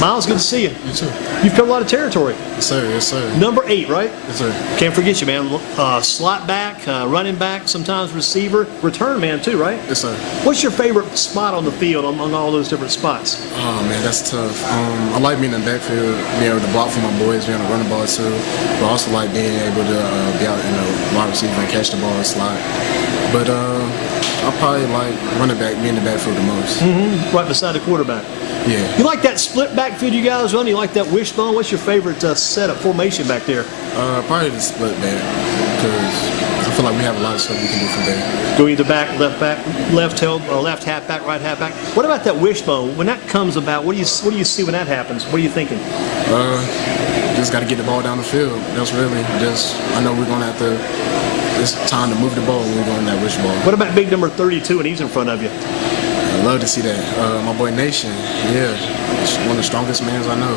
Miles, good to see you. You too. You've covered a lot of territory. Yes, sir. Yes, sir. Number 8, right? Yes, sir. Can't forget you, man. Slot back, running back, sometimes receiver, return man too, right? Yes, sir. What's your favorite spot on the field among all those different spots? Oh man, that's tough. I like being in the backfield, being able to block for my boys, being able to run the ball too. But I also like being able to be out in the wide receiver and catch the ball slot. But I probably like running back, being in the backfield the most. Mm-hmm. Right beside the quarterback. Yeah. You like that split backfield you guys run? You like that wishbone? What's your favorite setup formation back there? Probably the split back, because I feel like we have a lot of stuff we can do from there. Go either back, left halfback, right halfback. What about that wishbone? When that comes about, what do you see when that happens? What are you thinking? Just got to get the ball down the field. That's really just. I know we're gonna have to. It's time to move the ball when we're going that wishbone. What about big number 32 and he's in front of you? I love to see that. My boy Nation, yeah, he's one of the strongest men I know.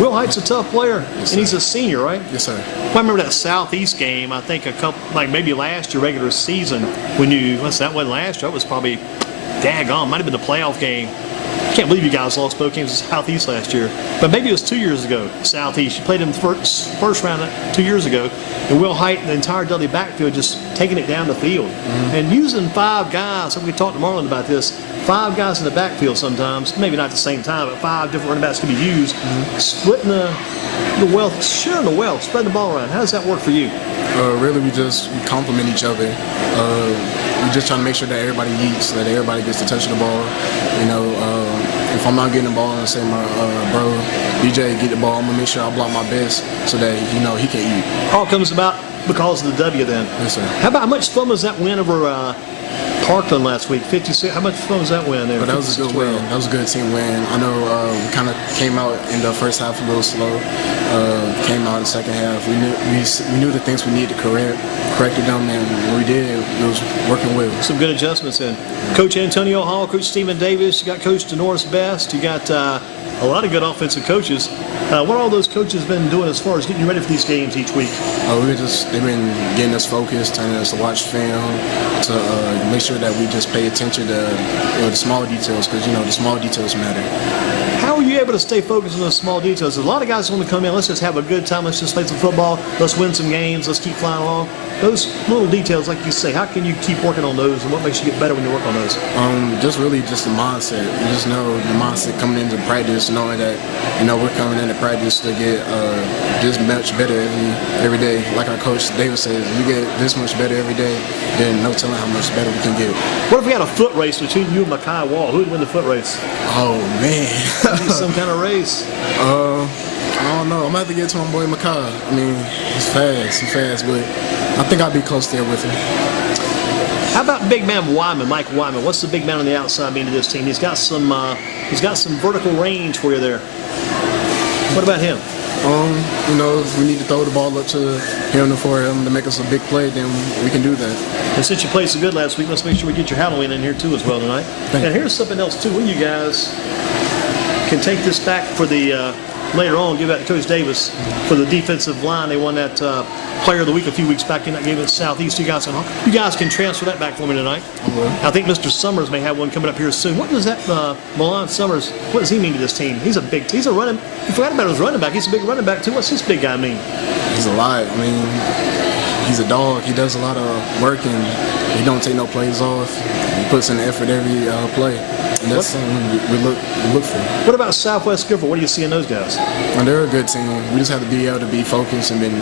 Will Hite's a tough player, yes, and he's a senior, right? Yes, sir. I remember that Southeast game, I think maybe last year, regular season, when that wasn't last year, that was probably, daggone, might have been the playoff game. I can't believe you guys lost both games to Southeast last year. But maybe it was 2 years ago, Southeast. You played in the first round 2 years ago, and Will Hite and the entire Dudley backfield just taking it down the field. Mm-hmm. And using 5 guys, we talked to Marlon about this, 5 guys in the backfield sometimes, maybe not at the same time, but 5 different running backs can be used, splitting the wealth, sharing the wealth, spreading the ball around. How does that work for you? Really, we complement each other. We just trying to make sure that everybody eats, that everybody gets to touch the ball. You know, if I'm not getting the ball and say my bro DJ get the ball, I'm gonna make sure I block my best so that he can eat. All comes about because of the W then. Yes, sir. How much fun was that win over Parkland last week? 56. How much fun was that win there? But that was a good win. That was a good team win. I know we kind of came out in the first half a little slow. Came out in the second half. We knew the things we needed to corrected them, and when we did, it was working well. Some good adjustments in. Coach Antonio Hall, Coach Stephen Davis, you got Coach Denoris Best, you got a lot of good offensive coaches. What all those coaches been doing as far as getting you ready for these games each week? They've been getting us focused, telling us to watch film, to make sure that we just pay attention to the small details, because the small details matter. How are you able to stay focused on those small details? A lot of guys want to come in, let's just have a good time, let's just play some football, let's win some games, let's keep flying along. Those little details, like you say, how can you keep working on those, and what makes you get better when you work on those? Just the mindset. You just know the mindset coming into practice, knowing that we're coming into practice to get this much better every day. Like our coach David says, we get this much better every day, then no telling how much better we can get. What if we had a foot race between you and Makai Wall? Who would win the foot race? Oh man, some kind of race. I don't know. I'm gonna have to get to my boy Makai. I mean, he's fast, but I think I'll be close there with him. How about big man Wyman, Mike Wyman? What's the big man on the outside mean to this team? He's got some vertical range for you there. What about him? If we need to throw the ball up to him for him to make us a big play, then we can do that. And since you played so good last week, let's make sure we get your Halloween in here too as well tonight. And here's something else too. When you guys can take this back for the later on, give that to Coach Davis for the defensive line. They won that Player of the Week a few weeks back in that game at Southeast. You guys can transfer that back for me tonight. I think Mr. Summers may have one coming up here soon. What does that Milan Summers? What does he mean to this team? He's a running. You forgot about his running back. He's a big running back too. What's this big guy mean? He's a lot. I mean, he's a dog. He does a lot of work and he don't take no plays off. He puts in the effort every play. And that's something we look for. What about Southwest Gifford? What do you see in those guys? They're a good team. We just have to be able to be focused, and then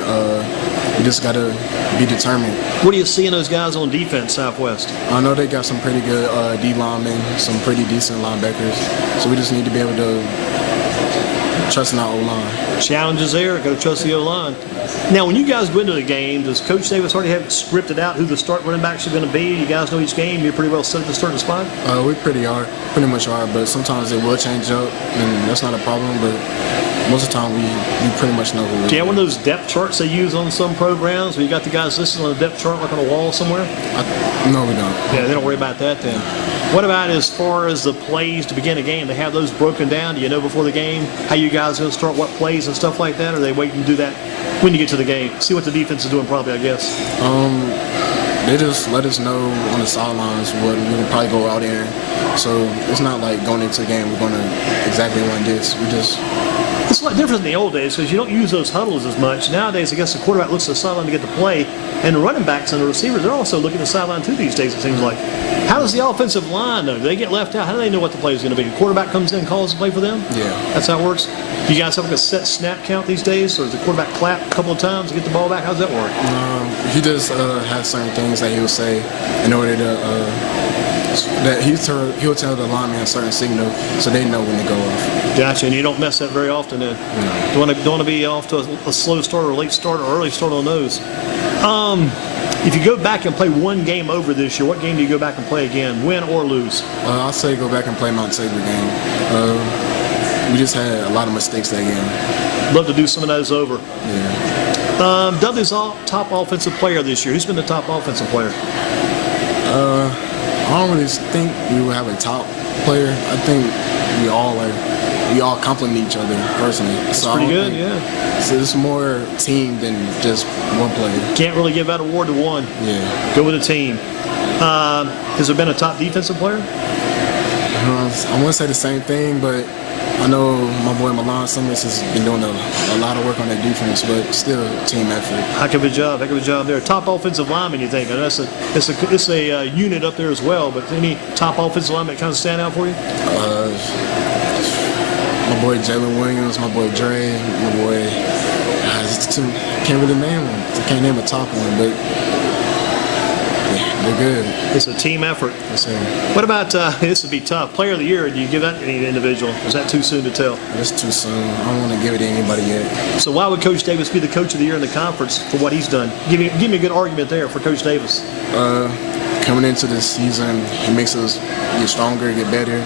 we just got to be determined. What do you see in those guys on defense, Southwest? I know they got some pretty good D linemen, some pretty decent linebackers. So we just need to be able to trust in our O-line. Challenges there. Got to trust the O-line. Now, when you guys go into the game, does Coach Davis already have it scripted out who the start running backs are going to be? You guys know each game. You're pretty well set at the starting spot. We pretty much are. But sometimes it will change up, and that's not a problem. But most of the time, we pretty much know who we're. Do you have one of those depth charts they use on some programs where you got the guys listed on a depth chart like on a wall somewhere? No, we don't. Yeah, they don't worry about that then. What about as far as the plays to begin a game? They have those broken down. Do you know before the game how you guys are going to start, what plays and stuff like that? Or are they waiting to do that when you get to the game? See what the defense is doing probably, I guess. They just let us know on the sidelines what we will probably go out in. So it's not like going into the game we're going to exactly run this. We just It's a lot different than the old days because you don't use those huddles as much. Nowadays, I guess the quarterback looks at the sideline to get the play, and the running backs and the receivers, they're also looking at the sideline too these days, it seems like. How does the offensive line know? Do they get left out? How do they know what the play is going to be? The quarterback comes in and calls the play for them? Yeah. That's how it works? Do you guys have like a set snap count these days, or does the quarterback clap a couple of times to get the ball back? How does that work? he just has certain things that he will say in order to that he'll tell the lineman a certain signal so they know when to go off. Gotcha, and you don't mess that very often then. No. Don't want to be off to a slow start or a late start or early start on those. If you go back and play one game over this year, what game do you go back and play again, win or lose? I'll say go back and play Mount Sabre game. We just had a lot of mistakes that game. Love to do some of those over. Yeah. Dudley's top offensive player this year. Who's been the top offensive player? I don't really think we will have a top player. I think we all complement each other personally. That's pretty good, yeah. So it's more team than just one player. Can't really give that award to one. Yeah. Go with a team. Has there been a top defensive player? I want to say the same thing, but I know my boy Milan Summers has been doing a lot of work on that defense, but still team effort. Heck of a job there. Top offensive lineman, you think? And it's a unit up there as well, but any top offensive lineman that kind of stand out for you? My boy Jalen Williams, my boy Dre, my boy. Can't really name them. I can't name a top one, but yeah, they're good. It's a team effort. Yes, sir. What about, this would be tough, player of the year, do you give that to any individual? Is that too soon to tell? It's too soon. I don't want to give it to anybody yet. So why would Coach Davis be the coach of the year in the conference for what he's done? Give me a good argument there for Coach Davis. Coming into this season, he makes us get stronger, get better,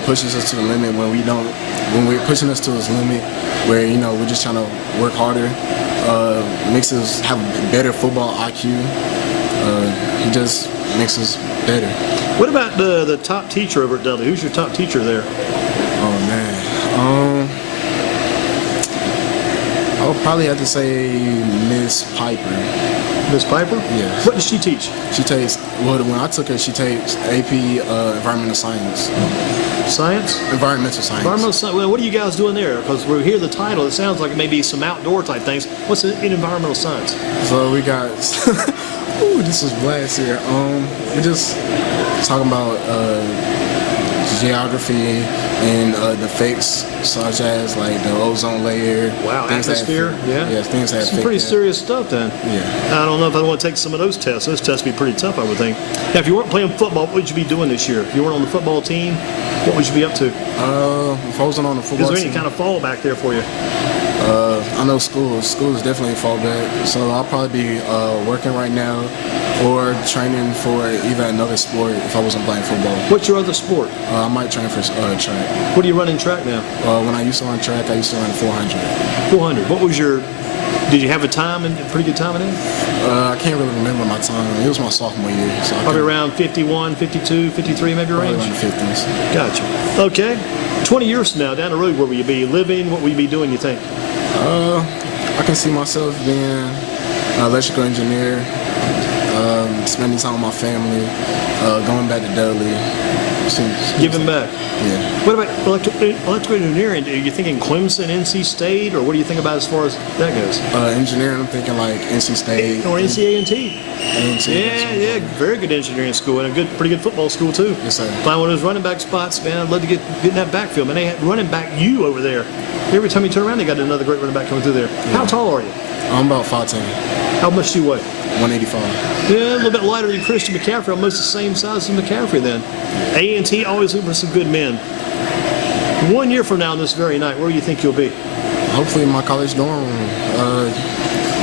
pushes us to the limit when we're pushing us to his limit, where, we're just trying to work harder, makes us have better football IQ. He just makes us better. What about the top teacher over at Dudley? Who's your top teacher there? Oh, man. I would probably have to say Miss Piper. Miss Piper? Yes. What does she teach? She takes, when I took her, she takes AP Environmental Science. Science? Environmental Science. Environmental science. Well, what are you guys doing there? Because we hear the title, it sounds like maybe some outdoor type things. What's in environmental science? So we got, ooh, this is blast here. We just talking about geography and the effects such as like the ozone layer. Wow, things atmosphere. Yeah, things that Some affect pretty that. serious stuff then. Yeah. I don't know if I want to take some of those tests. Those tests would be pretty tough, I would think. Now, if you weren't playing football, what would you be doing this year? If you weren't on the football team, what would you be up to? If I wasn't on the Is football there team, any kind of fallback there for you? I know school is definitely a fallback. So I'll probably be working right now or training for either another sport if I wasn't playing football. What's your other sport? I might train for track. What are you running track now? When I used to run track, I used to run 400. 400. What was your, did you have a time, a pretty good time in it? I can't really remember my time. It was my sophomore year. So Probably around 51, 52, 53 maybe range? around the 50s. Gotcha. Okay. 20 years from now, down the road, where will you be living? What will you be doing, you think? I can see myself being an electrical engineer, spending time with my family, going back to Dudley. Giving back. Yeah. What about electrical engineering? Are you thinking Clemson, NC State, or what do you think about as far as that goes? Engineering, I'm thinking like NC State. Or NCA&T. Yeah, very good engineering school and a pretty good football school too. Yes, sir. Find one of those running back spots, man. I'd love to get in that backfield. Man, they had running back you over there. Every time you turn around, they got another great running back coming through there. Yeah. How tall are you? I'm about 5'10". How much do you weigh? 185. Yeah, a little bit lighter than Christian McCaffrey, almost the same size as McCaffrey then. A&T always looking for some good men. 1 year from now on this very night, where do you think you'll be? Hopefully in my college dorm room.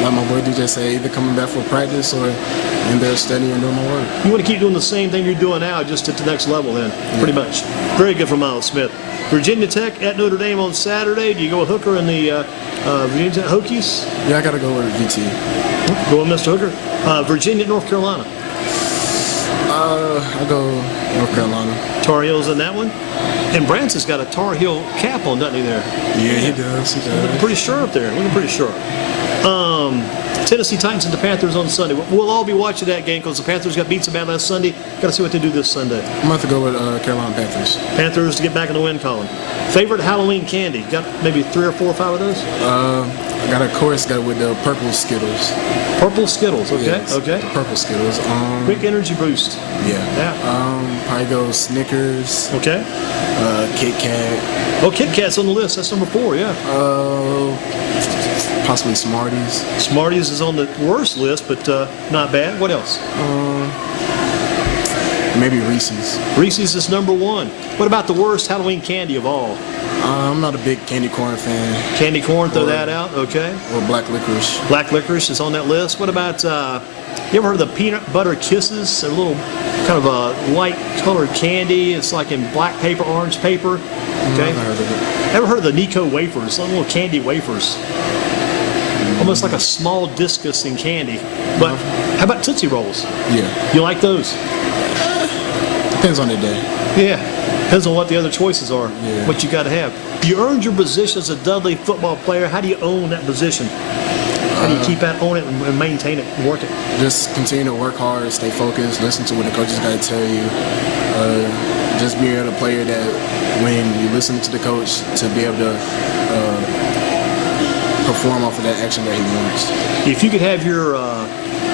Like my boy DJ said, either coming back for practice or in there studying and doing my work. You want to keep doing the same thing you're doing now, just at the next level then, pretty much. Very good from Miles Smith. Virginia Tech at Notre Dame on Saturday. Do you go with Hooker and the Virginia Tech Hokies? Yeah, I got to go with VT. Go with Mr. Hooker. Virginia, North Carolina. I go North Carolina. Tar Heels in that one. And Branson's got a Tar Heel cap on, doesn't he, there? Yeah, he does. He does. Looking pretty sure up there. Looking pretty sure. Tennessee Titans and the Panthers on Sunday. We'll all be watching that game because the Panthers got beat so bad last Sunday. Got to see what they do this Sunday. I'm going to have to go with Carolina Panthers. Panthers to get back in the win column. Favorite Halloween candy? Got maybe 3 or 4 or 5 of those? I got a chorus got with the purple Skittles. Purple Skittles. Okay. Yes, Okay. the purple Skittles. Quick energy boost. Yeah. Probably go Snickers, Okay. Kit Kat, Oh, Kit Kat's on the list. That's number 4. Yeah. possibly Smarties. Smarties is on the worst list, but not bad. What else? Maybe Reese's. Reese's is number 1. What about the worst Halloween candy of all? I'm not a big candy corn fan. Candy corn, throw Or- that out. Okay. Or black licorice. Black licorice is on that list. What about, you ever heard of the peanut butter kisses? They're a little kind of a light colored candy. It's like in black paper, orange paper. Okay. I've heard of it. Ever heard of the Nico wafers? Little candy wafers. Almost like a small discus in candy. But how about Tootsie Rolls? Yeah. You like those? Depends on the day. Yeah. Depends on what the other choices are, Yeah. what you got to have. You earned your position as a Dudley football player. How do you own that position? How do you keep that, own it, and maintain it, and work it? Just continue to work hard, stay focused, listen to what the coaches got to tell you. Just be able to play that when you listen to the coach to be able to perform off of that action that he wants. If you could have your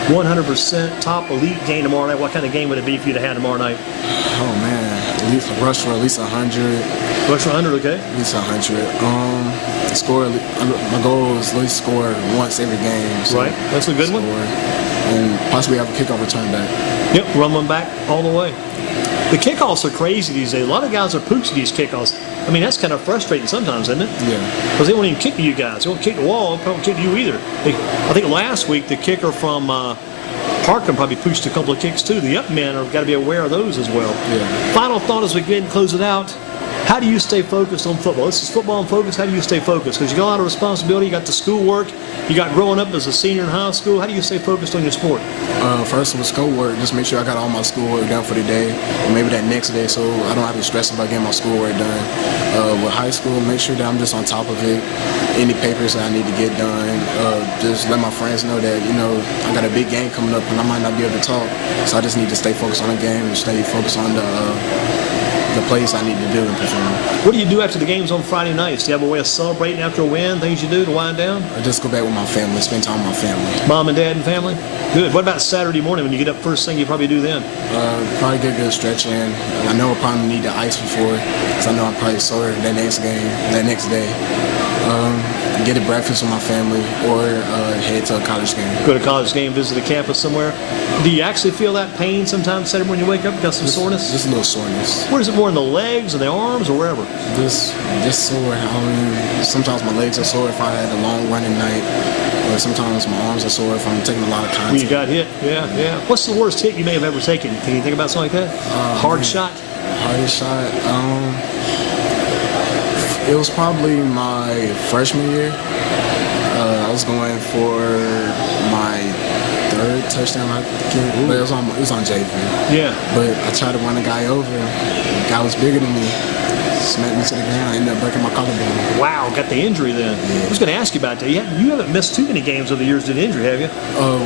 100% top elite game tomorrow night, what kind of game would it be if you'd have had tomorrow night? Oh man, at least rush for at least 100. Rush for 100, okay? At least 100. Score. My goal is at least score once every game. So Right, that's a good one. score, and possibly have a kickoff return back. Yep, run one back all the way. The kickoffs are crazy these days. A lot of guys are pooching these kickoffs. I mean, that's kind of frustrating sometimes, isn't it? Yeah. Because they won't even kick to you guys. They won't kick the wall. They won't kick to you either. I think last week the kicker from Parkland probably pushed a couple of kicks too. The up men have got to be aware of those as well. Yeah. Final thought as we get and close it out. How do you stay focused on football? This is football and focus. How do you stay focused? Because you got a lot of responsibility. You got the schoolwork. You got growing up as a senior in high school. How do you stay focused on your sport? First was schoolwork. Just make sure I got all my schoolwork done for the day, or maybe that next day, so I don't have to stress about getting my schoolwork done. With high school, make sure that I'm just on top of it. Any papers that I need to get done, just let my friends know that I got a big game coming up and I might not be able to talk, so I just need to stay focused on the game and stay focused on the plays I need to do and perform. What do you do after the games on Friday nights? Do you have a way of celebrating after a win? Things you do to wind down? I just go back with my family, spend time with my family. Mom and dad and family? Good. What about Saturday morning when you get up first thing you probably do then? Probably get a good stretch in. I know I'll probably need the ice before, because I know I'm probably sore that next day. Get a breakfast with my family or head to a college game. Go to a college game, visit a campus somewhere. Do you actually feel that pain sometimes Saturday when you wake up? Got some soreness? Just a little soreness. Where is it more in the legs or the arms or wherever? Just sore. Sometimes my legs are sore if I had a long running night, or sometimes my arms are sore if I'm taking a lot of When you contact. got hit? Yeah. What's the worst hit you may have ever taken? Can you think about something like that? Hard shot? Hardest shot. It was probably my freshman year. I was going for my third touchdown, I think, but it was on JV. Yeah. But I tried to run a guy over. The guy was bigger than me. Smacked me to the ground. Ended up breaking my collarbone. Wow, got the injury then. I was going to ask you about that. You haven't missed too many games over the years due to injury, have you?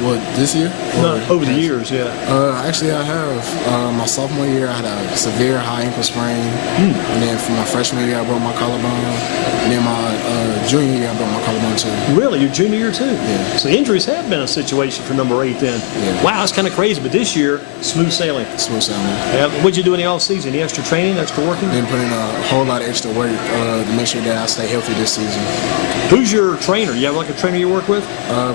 What, this year? No, Or over the past? years, yeah. Actually, I have. My sophomore year, I had a severe high ankle sprain. And then for my freshman year, I broke my collarbone. And then my junior year, I broke my collarbone too. Really? Your junior year too? Yeah. So injuries have been a situation for number 8 then. Yeah. Wow, that's kind of crazy. But this year, smooth sailing. Smooth sailing. What'd you do in the off season? Any extra training, extra working? Been putting a whole lot of extra work to make sure that I stay healthy this season. Who's your trainer? You have like a trainer you work with?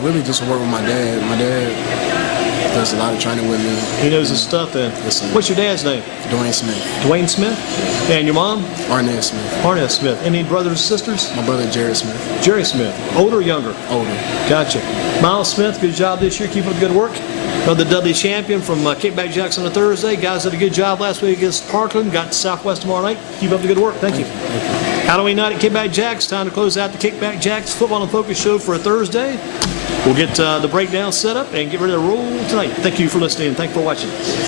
Really just work with my dad. My dad does a lot of training with me. He knows his stuff then. Yes, sir. What's your dad's name? Dwayne Smith. Dwayne Smith? And your mom? Arnett Smith. Arnett Smith. Any brothers and sisters? My brother Jared Smith. Jerry Smith. Older or younger? Older. Gotcha. Miles Smith, good job this year. Keep up the good work. Another Dudley champion from Kickback Jacks on a Thursday. Guys did a good job last week against Parkland. Got to Southwest tomorrow night. Keep up the good work. Thank you. Halloween night at Kickback Jacks. Time to close out the Kickback Jacks Football and Focus show for a Thursday. We'll get the breakdown set up and get ready to roll tonight. Thank you for listening and thanks for watching.